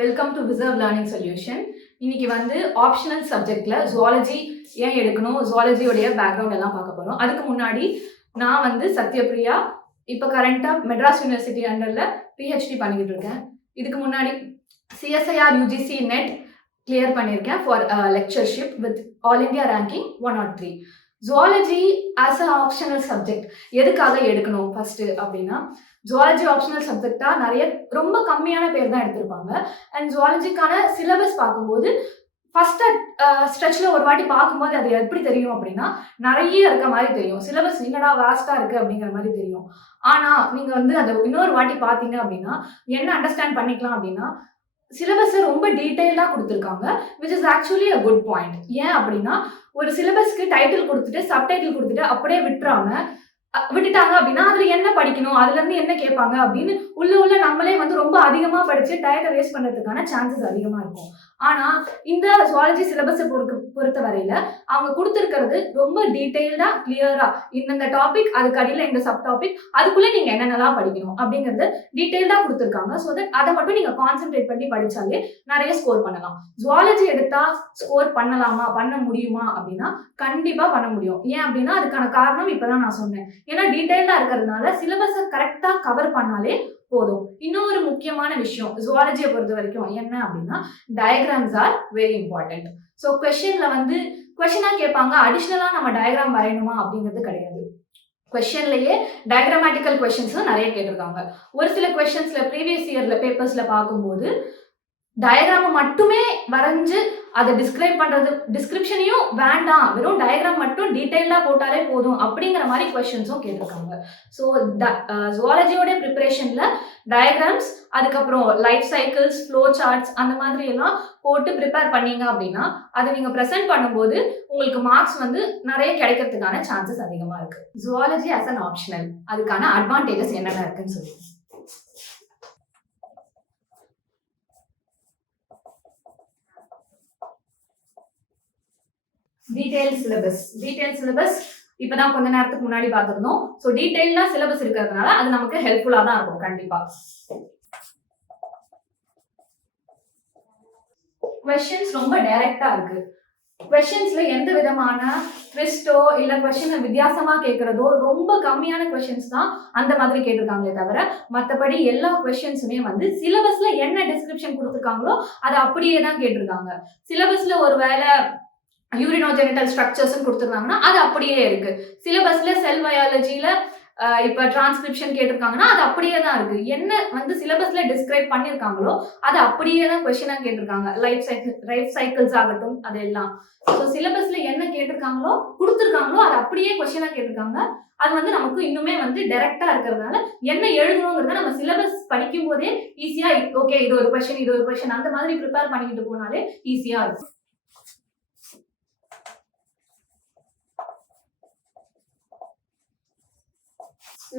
Welcome to Wizerv Learning Solutions. இன்னைக்கு வந்து optional சப்ஜெக்ட்ல ஜுவாலஜி ஏன் எடுக்கணும், ஜுவாலஜியோடைய பேக்ரவுண்ட் எல்லாம் பார்க்க போறோம். அதுக்கு முன்னாடி நான் வந்து சத்யபிரியா, இப்போ கரண்டா மெட்ராஸ் யூனிவர்சிட்டி அண்டர்ல PhD பண்ணிக்கிட்டு இருக்கேன். இதுக்கு முன்னாடி CSIR UGC நெட் கிளியர் பண்ணியிருக்கேன் for lectureship with all India ranking 103. Zoology as a optional subject எதுக்காக எடுக்கணும் ஃபர்ஸ்ட் அப்படின்னா, ஜுவாலஜி ஆப்ஷனல் சப்ஜெக்டா நிறைய ரொம்ப கம்மியான பேர் தான் எடுத்திருப்பாங்க. அண்ட் ஜுவாலஜிக்கான சிலபஸ் பார்க்கும்போது ஃபர்ஸ்ட் ஸ்ட்ரெச்ல ஒரு வாட்டி பார்க்கும்போது அது எப்படி தெரியும் அப்படின்னா, நிறைய இருக்க மாதிரி தெரியும். சிலபஸ் என்னடா வாஸ்டா இருக்கு அப்படிங்கிற மாதிரி தெரியும். ஆனா நீங்க வந்து அதை இன்னொரு வாட்டி பார்த்தீங்க அப்படின்னா என்ன அண்டர்ஸ்டாண்ட் பண்ணிக்கலாம் அப்படின்னா, சிலபஸ் ரொம்ப டீட்டெயிலா கொடுத்துருக்காங்க, which is actually a good point. ஏன் அப்படின்னா, ஒரு சிலபஸ்க்கு டைட்டில் கொடுத்துட்டு சப்டைட்டில் கொடுத்துட்டு அப்படியே விட்டுட்டாங்க அப்படின்னா அதுல என்ன படிக்கணும், அதுல இருந்து என்ன கேட்பாங்க அப்படின்னு உள்ள நம்மளே வந்து ரொம்ப அதிகமா படிச்சு டயத்தை வேஸ்ட் பண்றதுக்கான சான்சஸ் அதிகமா இருக்கும். ஆனா இந்த ஜுவாலஜி சிலபஸை பொறுத்த வரையில அவங்க கொடுத்துருக்கிறது ரொம்ப டீட்டெயில்டா கிளியரா இந்த டாபிக், அதுக்கு அடியில இந்த சப் டாபிக், அதுக்குள்ள நீங்க என்னென்னலாம் படிக்கணும் அப்படிங்கறது டீட்டெயில்டா கொடுத்துருக்காங்க. ஸோ தட் அதை மட்டும் நீங்க கான்சென்ட்ரேட் பண்ணி படிச்சாலே நிறைய ஸ்கோர் பண்ணலாம். ஜுவாலஜி எடுத்தா ஸ்கோர் பண்ணலாமா, பண்ண முடியுமா அப்படின்னா கண்டிப்பா பண்ண முடியும். ஏன் அப்படின்னா அதுக்கான காரணம் இப்பதான் நான் சொன்னேன். ஏன்னா டீட்டெயிலா இருக்கிறதுனால சிலபஸை கரெக்டா கவர் பண்ணாலே போதும். இன்னொரு முக்கியமான விஷயம் ஜுவாலஜியை பொறுத்த வரைக்கும் என்ன அப்படின்னா, diagrams are very important. So கொஸ்டினா கேட்பாங்க, அடிஷ்னலா நம்ம டயக்ராம் வரையணுமா அப்படிங்கிறது கிடையாது. கொஸ்டின்லயே டயக்ராமேட்டிக்கல் கொஸ்டின்ஸும் நிறைய கேட்டிருக்காங்க. ஒரு சில கொஸ்டின்ஸ்ல ப்ரீவியஸ் இயர்ல பேப்பர்ஸ்ல பார்க்கும்போது டயக்ராம் மட்டுமே வரைஞ்சு அதை டிஸ்கிரைப் பண்றது, டிஸ்கிரிப்ஷனையும் வேண்டாம், வெறும் டயக்ராம் மட்டும் டீடைலா போட்டாலே போதும் அப்படிங்கிற மாதிரி கொஸ்டின்ஸும் கேட்டிருக்காங்க. ஸோ ஜுவாலஜியோட ப்ரிப்பரேஷன்ல டயக்ராம்ஸ், அதுக்கப்புறம் லைஃப் சைக்கிள்ஸ், ஃப்ளோ சார்ட்ஸ் அந்த மாதிரி எல்லாம் போட்டு ப்ரிப்பேர் பண்ணீங்க அப்படின்னா அதை நீங்க ப்ரெசென்ட் பண்ணும்போது உங்களுக்கு மார்க்ஸ் வந்து நிறைய கிடைக்கிறதுக்கான சான்சஸ் அதிகமா இருக்கு. ஜுவாலஜி ஆஸ் அன் ஆப்ஷனல், அதுக்கான அட்வான்டேஜஸ் என்னென்ன இருக்குன்னு சொல்லுங்க. டீடைல் சிலபஸ் இப்பதான் கொஞ்ச நேரத்துக்கு முன்னாடி பார்த்திருந்தோம். ஸோ டீடைல்டா சிலபஸ் இருக்கிறதுனால அது நமக்கு ஹெல்ப்ஃபுல்லா தான் இருக்கும் கண்டிப்பா. கொஸ்டின்ஸ் ரொம்ப டைரக்டா இருக்கு. கொஸ்டின்ஸ்ல எந்த விதமான ட்விஸ்டோ இல்ல கொஸ்டின் வித்தியாசமா கேட்கறதோ ரொம்ப கம்மியான கொஸ்டின்ஸ் தான் அந்த மாதிரி கேட்டிருக்காங்களே தவிர, மற்றபடி எல்லா கொஸ்டின்ஸுமே வந்து சிலபஸ்ல என்ன டிஸ்கிரிப்ஷன் கொடுத்துருக்காங்களோ அதை அப்படியே தான் கேட்டிருக்காங்க. சிலபஸ்ல ஒருவேளை யூரினோஜெனிட்டல் ஸ்ட்ரக்சர்ஸ் கொடுத்துருந்தாங்கன்னா அது அப்படியே இருக்கு. சிலபஸ்ல செல் பயாலஜில இப்ப டிரான்ஸ்கிரிப்ஷன் கேட்டிருக்காங்கன்னா அது அப்படியே தான் இருக்கு. என்ன வந்து சிலபஸ்ல டிஸ்கிரைப் பண்ணிருக்காங்களோ அது அப்படியே தான் கொஸ்டினா கேட்டிருக்காங்க. லைஃப் சைக்கிள்ஸ் ஆகட்டும் அதெல்லாம். ஸோ சிலபஸ்ல என்ன கேட்டிருக்காங்களோ கொடுத்துருக்காங்களோ அது அப்படியே கொஸ்டினா கேட்டிருக்காங்க. அது வந்து நமக்கு இன்னுமே வந்து டைரக்டா இருக்கிறதுனால என்ன எழுதணுங்கிறத நம்ம சிலபஸ் படிக்கும் போதே ஈஸியா, ஓகே இது ஒரு கொஸ்டின் அந்த மாதிரி ப்ரிப்பேர் பண்ணிக்கிட்டு போனாலே ஈஸியா இருக்கும்.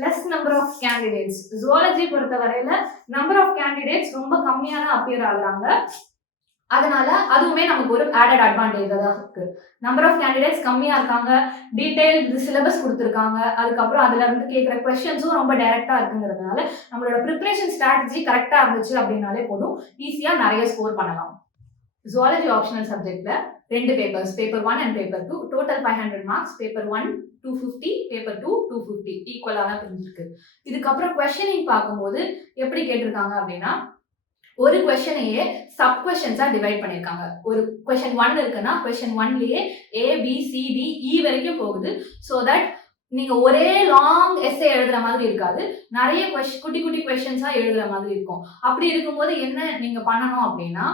Less number of candidates. Zoology பொறுத்த வரையில நம்பர் ஆஃப் கேண்டிடேட்ஸ் ரொம்ப கம்மியா தான் அப்பியர் ஆகுறாங்க. அதனால அதுவுமே நமக்கு ஒரு ஆடட் அட்வான்டேஜ் தான் இருக்கு. நம்பர் ஆஃப் கேண்டிடேட்ஸ் கம்மியா இருக்காங்க, டீடைல் சிலபஸ் கொடுத்துருக்காங்க, அதுக்கப்புறம் அதுல இருந்து கேட்கிற கொஸ்டின்ஸும் ரொம்ப டைரக்டா இருக்குங்கிறதுனால நம்மளோட ப்ரிப்பரேஷன் ஸ்ட்ராட்டஜி கரெக்டா இருந்துச்சு அப்படின்னாலே போதும், ஈஸியா நிறைய ஸ்கோர் பண்ணலாம். ஜுவாலஜி ஆப்ஷனல் சப்ஜெக்ட்ல 2 papers, paper 1 and paper 2, total 500 marks. Paper 1 250, paper 2 250, ஈக்குவலா தான் பிரிஞ்சிருக்கு. இதுக்கப்புறம் கொஸ்டினிங் பார்க்கும்போது எப்படி கேட்டிருக்காங்க அப்படின்னா, ஒரு கொஸ்டினையே சப் கொஸ்டின்ஸா டிவைட் பண்ணிருக்காங்க. ஒரு கொஸ்டின் 1 இருக்குன்னா கொஸ்டின் 1லயே ABCDE வரைக்கும் போகுது. ஸோ தட் நீங்க ஒரே லாங் எஸ்ஸே எழுதுற மாதிரி இருக்காது, நிறைய குட்டி குட்டி கொஸ்டின்ஸா எழுதுற மாதிரி இருக்கும். அப்படி இருக்கும்போது என்ன நீங்க பண்ணணும் அப்படின்னா,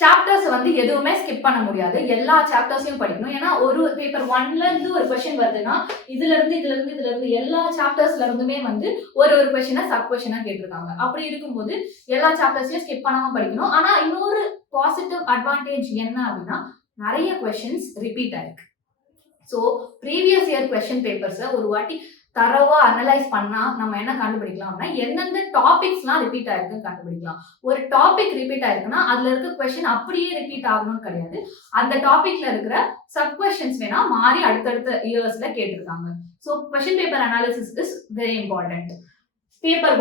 சாப்டர்ஸ் வந்து எதுவுமே ஸ்கிப் பண்ண முடியாது, எல்லா சாப்டர்ஸையும் படிக்கணும். ஏன்னா ஒரு பேப்பர் 1ல இருந்து ஒரு கொஸ்டின் வருதுன்னா இதுல இருந்து எல்லா சாப்டர்ஸ்ல இருந்துமே வந்து ஒரு கொஸ்டினா சப் கொஸ்டினா கேட்டிருக்காங்க. அப்படி இருக்கும்போது எல்லா சாப்டர்ஸையும் ஸ்கிப் பண்ணாம படிக்கணும். ஆனா இன்னொரு பாசிட்டிவ் அட்வான்டேஜ் என்ன அப்படின்னா, நிறைய கொஸ்டின்ஸ் ரிப்பீட் ஆயிருக்கு. ஸோ ப்ரீவியஸ் இயர் கொஸ்டின் பேப்பர்ஸை ஒரு வாட்டி தரவா அனலைஸ் பண்ணா நம்ம என்ன கண்டுபிடிக்கலாம் அப்படின்னா, எந்தெந்த டாபிக்ஸ்லாம் ரிப்பீட் ஆயிருக்குன்னு கண்டுபிடிக்கலாம். ஒரு டாபிக் ரிப்பீட் ஆயிருக்குன்னா அதுல இருக்க கொஸ்டின் அப்படியே ரிப்பீட் ஆகணும்னு கிடையாது, அந்த டாபிக்ல இருக்கிற சப் கொஸ்டின்ஸ் வேணா மாறி அடுத்தடுத்த இயர்ஸ்ல கேட்டிருக்காங்க. So question paper analysis is very important. Paper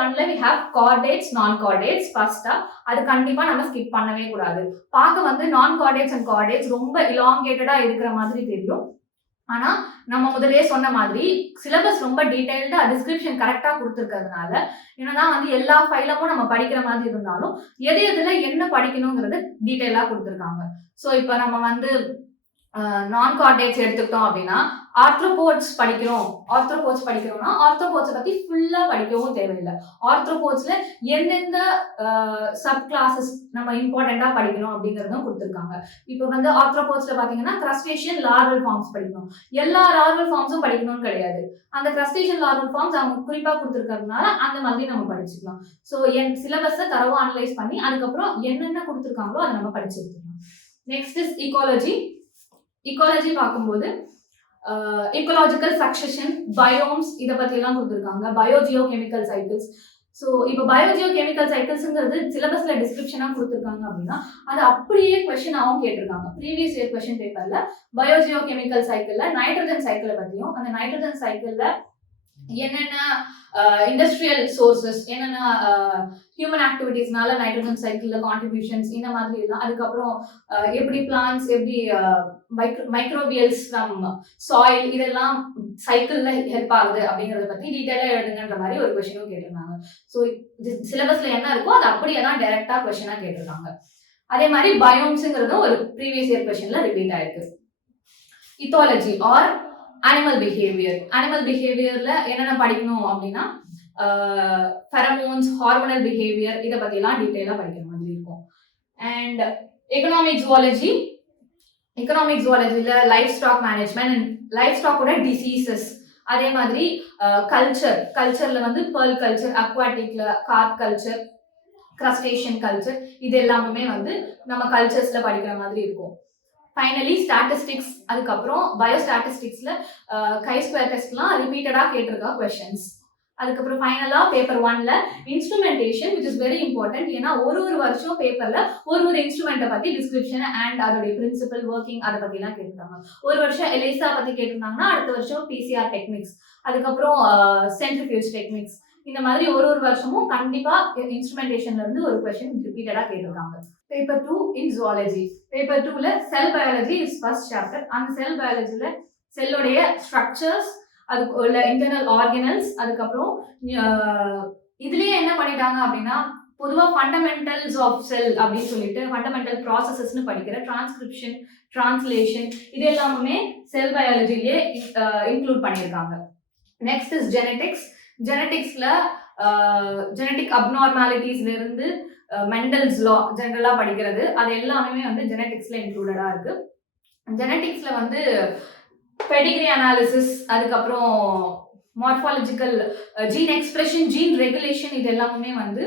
ஒன்ல we have chordates non chordates ஃபர்ஸ்டா அது கண்டிப்பா நம்ம ஸ்கிப் பண்ணவே கூடாது. பார்க்க வந்து நான் chordates and chordates ரொம்ப elongatedா இருக்கிற மாதிரி தெரியும். ஆனா நம்ம முதல்லயே சொன்ன மாதிரி சிலபஸ் ரொம்ப டீடைல்டா டிஸ்கிரிப்ஷன் கரெக்டா கொடுத்துருக்கிறதுனால என்னதான் வந்து எல்லா ஃபைலமும் நம்ம படிக்கிற மாதிரி இருந்தாலும் எது எதுல என்ன படிக்கணுங்கிறது டீடைலா கொடுத்துருக்காங்க. ஸோ இப்போ நம்ம வந்து நான் கார்டேட்ஸ் எடுத்துக்கிட்டோம் அப்படின்னா ஆர்த்ரோபோட்ஸ் படிக்கிறோம்னா ஆர்த்ரோபோட்ஸை பத்தி ஃபுல்லா படிக்கவும் தேவையில்லை. ஆர்த்ரோபோட்ஸ்ல எந்தெந்த சப் கிளாஸஸ் நம்ம இம்பார்ட்டண்டா படிக்கணும் அப்படிங்கறதும் கொடுத்துருக்காங்க. இப்போ வந்து ஆர்த்ரோபோட்ஸ்ல பாத்தீங்கன்னா கிரஸ்டேஷியன் லார்வல் ஃபார்ம்ஸ் படிக்கணும். எல்லா லார்வல் ஃபார்ம்ஸும் படிக்கணும்னு கிடையாது. அந்த கிரஸ்டேஷியன் லார்வல் ஃபார்ம்ஸ் அவங்க குறிப்பா கொடுத்துருக்கிறதுனால அந்த மாதிரி நம்ம படிச்சுக்கலாம். ஸோ என் சிலபஸை தரவா அனலைஸ் பண்ணி அதுக்கப்புறம் என்னென்ன கொடுத்துருக்காங்களோ அதை நம்ம படிச்சிருக்கோம். நெக்ஸ்ட் இஸ் இக்காலஜி பார்க்கும்போது இக்கோலாஜிக்கல் சக்சஷன், பயோம்ஸ் இதை பத்தி எல்லாம் கொடுத்துருக்காங்க. பயோஜியோ கெமிக்கல் சைக்கிள்ஸ். ஸோ இப்போ பயோஜியோ கெமிக்கல் சைக்கிள்ஸ்ங்கிறது சிலபஸ்ல டிஸ்கிரிப்ஷனா கொடுத்துருக்காங்க அப்படின்னா அது அப்படியே கொஸ்டினாவும் கேட்டிருக்காங்க. ப்ரீவியஸ் இயர் கொஸ்டின் பேப்பர்ல பயோஜியோ கெமிக்கல் சைக்கிள்ல நைட்ரஜன் சைக்கிளை பத்தியும் அந்த நைட்ரஜன் சைக்கிள்ல என்னென்ன இண்டஸ்ட்ரியல் சோர்சஸ், என்னென்ன ஹியூமன் ஆக்டிவிட்டிஸ்னால நைட்ரஜன் சைக்கிள்ல கான்ட்ரிபியூஷன்ஸ் இந்த மாதிரி எல்லாம், அதுக்கப்புறம் எப்படி பிளான்ஸ், எப்படி மைக்ரோபியல்ஸ் ஃப்ரம் சாயில் இதெல்லாம் சைக்கிள்ல ஹெல்ப் ஆகுது அப்படிங்கறத பத்தி டீடைலா எழுதுங்கன்ற மாதிரி ஒரு கொஸ்டினும் கேட்டிருந்தாங்க. ஸோ சிலபஸ்ல என்ன இருக்கோ அது அப்படியே தான் டைரக்டா கொஸ்டினா கேட்டிருக்காங்க. அதே மாதிரி பயோம்ஸ்ங்கிறதும் ஒரு ப்ரீவியஸ் இயர் கொஸ்டின்ல ரிப்பீட் ஆயிருக்கு. இத்தாலஜி ஆர் அனிமல் பிஹேவியர்ல என்னென்ன படிக்கணும் அப்படின்னா ஃபெரமோன்ஸ், ஹார்மோனல் பிஹேவியர் இதை பத்தி எல்லாம் டீடைலா படிக்கிற மாதிரி இருக்கும். அண்ட் எக்கனாமிக் ஜுவாலஜில livestock management and life ஸ்டாக்கோட டிசீசஸ், அதே மாதிரி கல்ச்சர்ல வந்து பெர்ல் கல்ச்சர், அக்வாட்டிக்ல கார்ப் கல்ச்சர், கிரஸ்டேஷியன் கல்ச்சர் இது எல்லாமே வந்து நம்ம கல்ச்சர்ஸ்ல படிக்கிற மாதிரி இருக்கும். ஃபைனலி ஸ்டாட்டிஸ்டிக்ஸ், அதுக்கப்புறம் பயோஸ்டாட்டிஸ்டிக்ஸ்ல chi-square டெஸ்ட்லாம் ரிப்பீட்டடா கேட்டிருக்கா கொஸ்டின்ஸ். அதுக்கப்புறம் ஃபைனலா பேப்பர் ஒன்ல instrumentation which is very important. ஏன்னா ஒரு வருஷம் பேப்பர்ல ஒரு இன்ஸ்ட்ருமெண்ட்டை பத்தி டிஸ்கிரிப்ஷன் அண்ட் அதோடைய பிரின்சிபல் ஒர்க்கிங் அதை பத்தி எல்லாம் கேட்டிருக்காங்க. ஒரு வருஷம் எலிசா பத்தி கேட்டிருந்தாங்கன்னா அடுத்த வருஷம் PCR டெக்னிக்ஸ், அதுக்கப்புறம் சென்ட்ரிஃபியூஜ் டெக்னிக்ஸ், இந்த மாதிரி ஒரு வருஷமும் கண்டிப்பா இன்ஸ்ட்ருமெண்டேஷன்ல இருந்து ஒரு கொஸ்டின் ரிப்பீட்டடா கேட்டிருக்காங்க. Paper 2 in zoology. பேப்பர் 2ல cell biology is first chapter. அந்த செல் பயாலஜில செல்லுடைய ஸ்ட்ரக்சர்ஸ், அதுக்கு உள்ள இன்டர்னல் ஆர்கனல்ஸ், அதுக்கப்புறம் இதுலயே என்ன பண்ணிட்டாங்க அப்படின்னா பொதுவா ஃபண்டமெண்டல்ஸ் ஆஃப் செல் அப்படின்னு சொல்லிட்டு ஃபண்டமெண்டல் ப்ராசஸஸ்னு படிக்கிற டிரான்ஸ்கிரிப்ஷன், டிரான்ஸ்லேஷன் இது எல்லாமே செல் பயாலஜிலேயே இன்க்ளூட் பண்ணியிருக்காங்க. நெக்ஸ்ட் இஸ் ஜெனடிக்ஸ்ல ஜெனடிக் அப்நார்மாலிட்டிஸ்ல இருந்து மெண்டல்ஸ் லா ஜெனரலா படிக்கிறது அது எல்லாமே வந்து ஜெனடிக்ஸ்ல இன்க்ளூடடா இருக்கு. ஜெனடிக்ஸ்ல வந்து பெடிகிரி அனாலிசிஸ், அதுக்கப்புறம் morphological gene expression, gene regulation இது எல்லாமே வந்து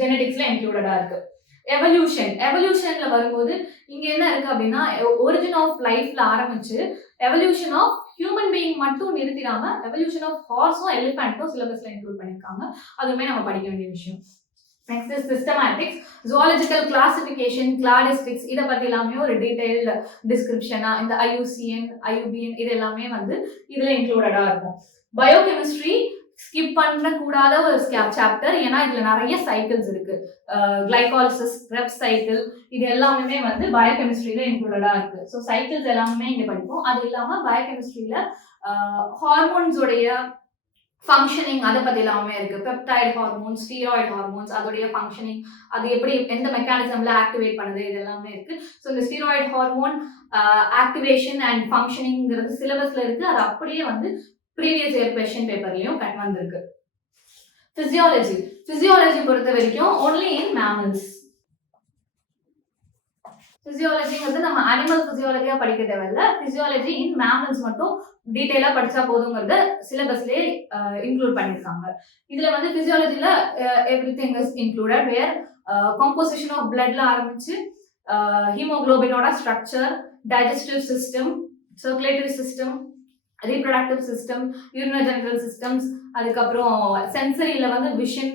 ஜெனடிக்ஸ்ல இன்க்ளூடடா இருக்கு. எவல்யூஷன்ல வரும்போது இங்க என்ன இருக்கு அப்படின்னா ஒரிஜின் ஆஃப் லைஃப்ல ஆரம்பிச்சு எவல்யூஷன் ஆஃப் ஹியூமன் பீயிங் மட்டும் நிறுத்திடாம எவல்யூஷன் ஆஃப் ஹார்ஸும் எலிஃபென்ட்டும் சிலபஸ்ல இன்க்ளூட் பண்ணிருக்காங்க. அதுவுமே நம்ம படிக்க வேண்டிய விஷயம். Next is systematics, zoological classification, cladistics இதை பத்தி எல்லாமே ஒரு டீடைல்டு டிஸ்கிரிப்ஷனா இந்த IUCN, IUBN இது எல்லாமே வந்து இதுல இன்க்ளூடடா இருக்கும். பயோகெமிஸ்ட்ரி ஸ்கிப் பண்ண கூடாத ஒரு சாப்டர். ஏன்னா இதுல நிறைய சைக்கிள்ஸ் இருக்கு. கிளைகாலிசிஸ், ரெப் சைக்கிள் இது எல்லாமே வந்து பயோகெமிஸ்ட்ரியில இன்க்ளூடடா இருக்கு. ஸோ சைக்கிள்ஸ் எல்லாமே இங்க படிப்போம். அது இல்லாம பயோகெமிஸ்ட்ரியில ஹார்மோன்ஸோடைய ஃபங்க்ஷனிங் அதை பத்தி எல்லாமே இருக்கு. பெப்டைட் ஹார்மோன்ஸ், ஸ்டீராய்டு ஹார்மோன்ஸ் அதோடைய ஃபங்க்ஷனிங், அது எப்படி எந்த மெக்கானிசம்ல ஆக்டிவேட் பண்ணுது இது எல்லாமே இருக்கு. ஸோ இந்த ஸ்டீராய்டு ஹார்மோன் ஆக்டிவேஷன் அண்ட் ஃபங்க்ஷனிங்கிறது சிலபஸ்ல இருக்கு. அது அப்படியே வந்து ப்ரீவியஸ் இயர் கொஸ்டின் பேப்பர்லயும் வந்திருக்கு. பிசியாலஜி பொறுத்த வரைக்கும் ஒன்லி இன் மேமல்ஸ். பிசியாலஜிங்கிறது நம்ம அனிமல் பிசியாலஜியா படிக்க தேவையில்ல. பிசியாலஜி இன் மேமல்ஸ் மட்டும் டீடைலா படிச்சா போதுங்கிறத சிலபஸ்லயே இன்க்ளூட் பண்ணிருக்காங்க. இதுல வந்து பிசியாலஜில everything is included. Where composition of பிளட்ல ஆரம்பிச்சு ஹீமோகுளோபினோட structure, digestive system, circulatory system, reproductive system, urinogenital systems, அதுக்கப்புறம் சென்சரியில வந்து விஷன்,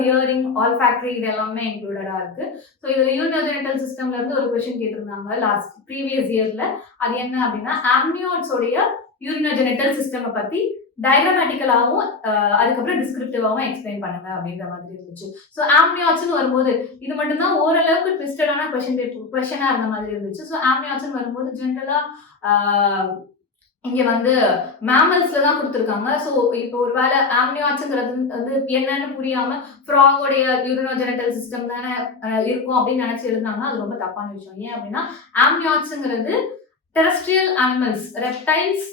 ஹியரிங், ஆல்ஃபாக்டரி இது எல்லாமே இன்க்ளூடடா இருக்கு. ஸோ இதுல யூரினோஜெனிட்டல் சிஸ்டம்ல இருந்து ஒரு கொஸ்டின் கேட்டிருந்தாங்க ப்ரீவியஸ் இயர்ல. அது என்ன அப்படின்னா ஆம்னியாட்ஸோடைய யூரினோஜெனிட்டல் சிஸ்டம் பத்தி டயக்ராமேட்டிக்கலாகவும் அதுக்கப்புறம் டிஸ்கிரிப்டிவாகவும் எக்ஸ்பிளைன் பண்ணுங்க அப்படின்ற மாதிரி இருந்துச்சு. ஸோ ஆம்னியாட்ஸ்னு வரும்போது இது மட்டும்தான் ஓரளவுக்கு ட்விஸ்டடான கொஷனாக இருந்த மாதிரி இருந்துச்சு. ஸோ ஆம்னியாட்ஸ்னு வரும்போது ஜென்ரலாக இங்கே வந்து மேமல்ஸ்ல தான் கொடுத்துருக்காங்க. ஸோ இப்போ ஒரு வேளை ஆம்னியாட்ஸுங்கிறது வந்து என்னன்னு புரியாம ஃப்ராகோடைய யூரினோஜெனிட்டல் சிஸ்டம் தானே இருக்கும் அப்படின்னு நினைச்சு இருந்தாங்கன்னா அது ரொம்ப தப்பான விஷயம். ஏன் அப்படின்னா ஆம்னியாட்ஸுங்கிறது terrestrial animals, reptiles,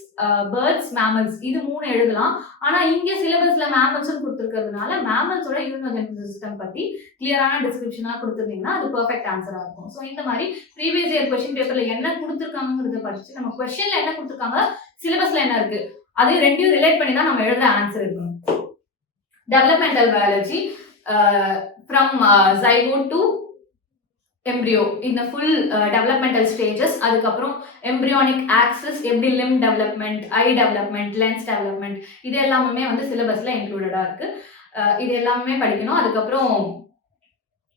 birds, mammals இது 3 எழுதலாம். ஆனா இங்க சிலபஸ்ல மேமல்ஸ் கொடுத்துருக்கிறதுனால மேமல்ஸோட யூரினோஜெனிட்டல் சிஸ்டம் பத்தி கிளியரான டிஸ்கிரிப்ஷனா கொடுத்துருந்தீங்கன்னா அது பெர்ஃபெக்ட் ஆன்சரா இருக்கும். ஸோ இந்த மாதிரி ப்ரீவியஸ் இயர் கொஸ்டின் பேப்பர்ல என்ன கொடுத்துருக்காங்கிறத படிச்சு நம்ம கொஸ்டின்ல என்ன கொடுத்துருக்காங்க, சிலபஸ்ல என்ன இருக்கு, அது ரெண்டையும் ரிலேட் பண்ணி தான் நம்ம எழுதுற ஆன்சர் இருக்கணும். Developmental biology from zygote to embryo இந்த ஃபுல் டெவலப்மெண்டல் ஸ்டேஜஸ், அதுக்கப்புறம் எம்ப்ரியானிக் ஆக்சஸ், எப்படி Lim development, I development, lens development இது எல்லாமே வந்து சிலபஸ்ல இன்க்ளூடடாக இருக்கு. இது எல்லாமே படிக்கணும். அதுக்கப்புறம்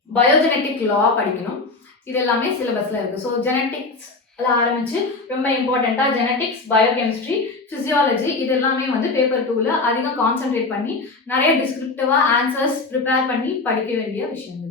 பயோஜெனட்டிக் லா படிக்கணும். இது எல்லாமே சிலபஸ்ல இருக்கு. ஸோ ஜெனட்டிக்ஸ் ஆரம்பிச்சு ரொம்ப இம்பார்ட்டண்டா ஜெனட்டிக்ஸ், பயோகெமிஸ்ட்ரி, பிசியாலஜி இது எல்லாமே வந்து பேப்பர் 2ல அதிகம் கான்சென்ட்ரேட் பண்ணி நிறைய டிஸ்கிரிப்டிவா ஆன்சர்ஸ் ப்ரிப்பேர் பண்ணி படிக்க வேண்டிய விஷயங்கள்.